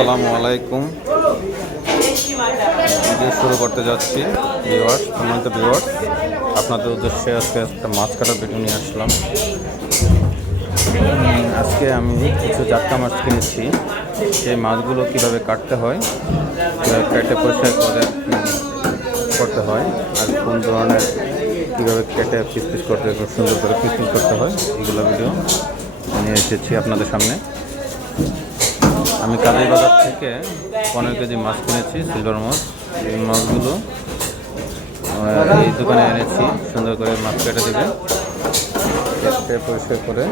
আসসালামু আলাইকুম। ভিডিও শুরু করতে যাচ্ছি ভিউয়ার্স, সম্মানিত ভিউয়ার্স, আপনাদের উদ্দেশ্যে আজকে একটা মাছ কাটার ভিডিও নিয়ে আসলাম। আজকে আমি কিছু জাটকা মাছ কিনেছি। সেই মাছগুলো কীভাবে কাটতে হয়, কীভাবে কেটে পরিষ্কার করতে হয়, আর কোন ধরনের কীভাবে কেটে পিস পিস করতে সুন্দর করে পিস পিস করতে হয়, এগুলো ভিডিও নিয়ে এসেছি আপনাদের সামনে। আমি কাজী বাজার থেকে 15 কেজি মাছ কিনেছি, সিলভার মাছ। এই মাছগুলো এই দোকানে এনেছি। সুন্দর করে মাছ কেটে দেবে, কেটে পরিষ্কার করে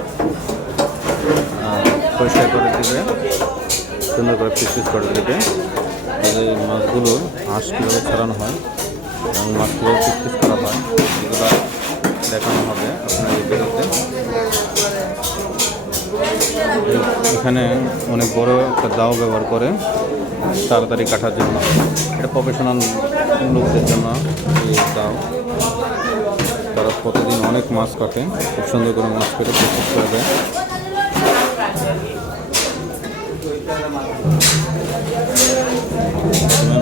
দিবে, সুন্দর করে পিস পিস করে দেবে। এই মাছগুলো হাঁস কীভাবে ছাড়ানো হয় এবং মাছ কীভাবে পিস পিস করা হয়, এগুলো দেখানো হবে আপনার এই ভিডিওতে। এখানে অনেক বড় একটা দাও ব্যবহার করে তাড়াতাড়ি কাটার জন্য। এটা প্রফেশনাল লোকদের জন্য এই দাও। তারা প্রতিদিন অনেক মাছ কাটে, খুব সুন্দর করে মাছ কেটে প্রস্তুত করে দেয়।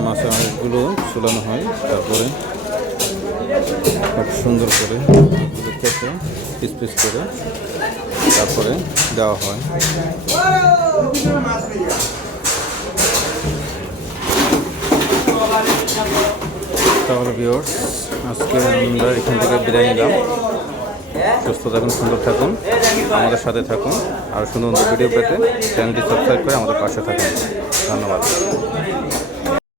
মাছের অনেকগুলো চুলানো হয়, তারপরে খুব সুন্দর করে কেটে পিস পিস করে তারপরে দেওয়া হয়। তাহলে ভিউয়ার্স, আজকে আমরা এখান থেকে বিদায় নিলাম। সুস্থ থাকুন, সুন্দর থাকুন, আমাদের সাথে থাকুন। আর সুন্দর সুন্দর ভিডিও পেতে চ্যানেলটি সাবস্ক্রাইব করে আমাদের পাশে থাকুন। ধন্যবাদ।